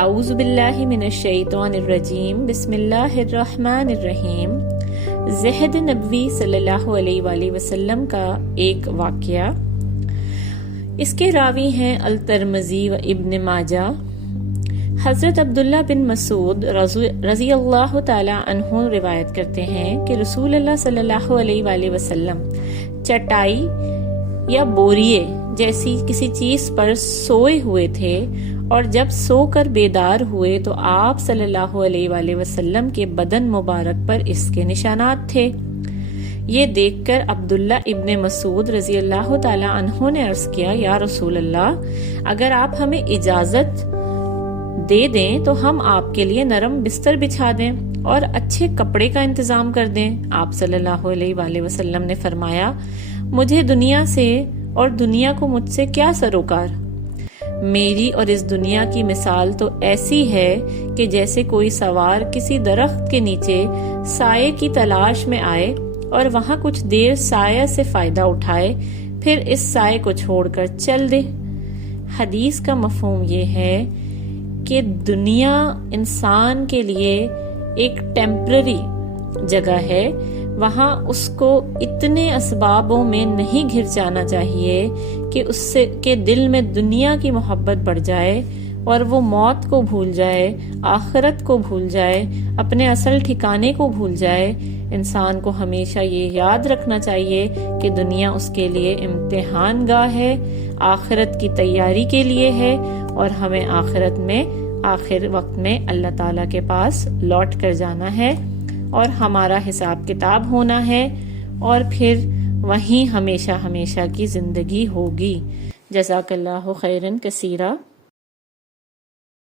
اعوذ باللہ من الشیطان الرجیم، بسم اللہ الرحمن الرحیم۔ زہد نبوی صلی اللہ علیہ وآلہ وسلم کا ایک واقعہ۔ اس کے راوی ہیں الترمذی و ابن ماجہ۔ حضرت عبداللہ بن مسعود رضی اللہ تعالی عنہ روایت کرتے ہیں کہ رسول اللہ صلی اللہ علیہ وآلہ وسلم چٹائی یا بوریے جیسی کسی چیز پر سوئے ہوئے تھے، اور جب سو کر بیدار ہوئے تو آپ صلی اللہ علیہ وآلہ وسلم کے بدن مبارک پر اس کے نشانات تھے۔ یہ دیکھ کر عبداللہ ابن مسعود رضی اللہ تعالی عنہ نے عرض کیا، یا رسول اللہ، اگر آپ ہمیں اجازت دے دیں تو ہم آپ کے لیے نرم بستر بچھا دیں اور اچھے کپڑے کا انتظام کر دیں۔ آپ صلی اللہ علیہ وآلہ وسلم نے فرمایا، مجھے دنیا سے اور دنیا کو مجھ سے کیا سروکار؟ میری اور اس دنیا کی مثال تو ایسی ہے کہ جیسے کوئی سوار کسی درخت کے نیچے سائے کی تلاش میں آئے اور وہاں کچھ دیر سایہ سے فائدہ اٹھائے، پھر اس سائے کو چھوڑ کر چل دے۔ حدیث کا مفہوم یہ ہے کہ دنیا انسان کے لیے ایک ٹیمپرری جگہ ہے، وہاں اس کو اتنے اسبابوں میں نہیں گھر جانا چاہیے کہ اس سے کہ دل میں دنیا کی محبت بڑھ جائے اور وہ موت کو بھول جائے، آخرت کو بھول جائے، اپنے اصل ٹھکانے کو بھول جائے۔ انسان کو ہمیشہ یہ یاد رکھنا چاہیے کہ دنیا اس کے لیے امتحان گاہ ہے، آخرت کی تیاری کے لیے ہے، اور ہمیں آخرت میں آخر وقت میں اللہ تعالیٰ کے پاس لوٹ کر جانا ہے اور ہمارا حساب کتاب ہونا ہے، اور پھر وہیں ہمیشہ ہمیشہ کی زندگی ہوگی۔ جزاک اللہ خیرا کثیرا۔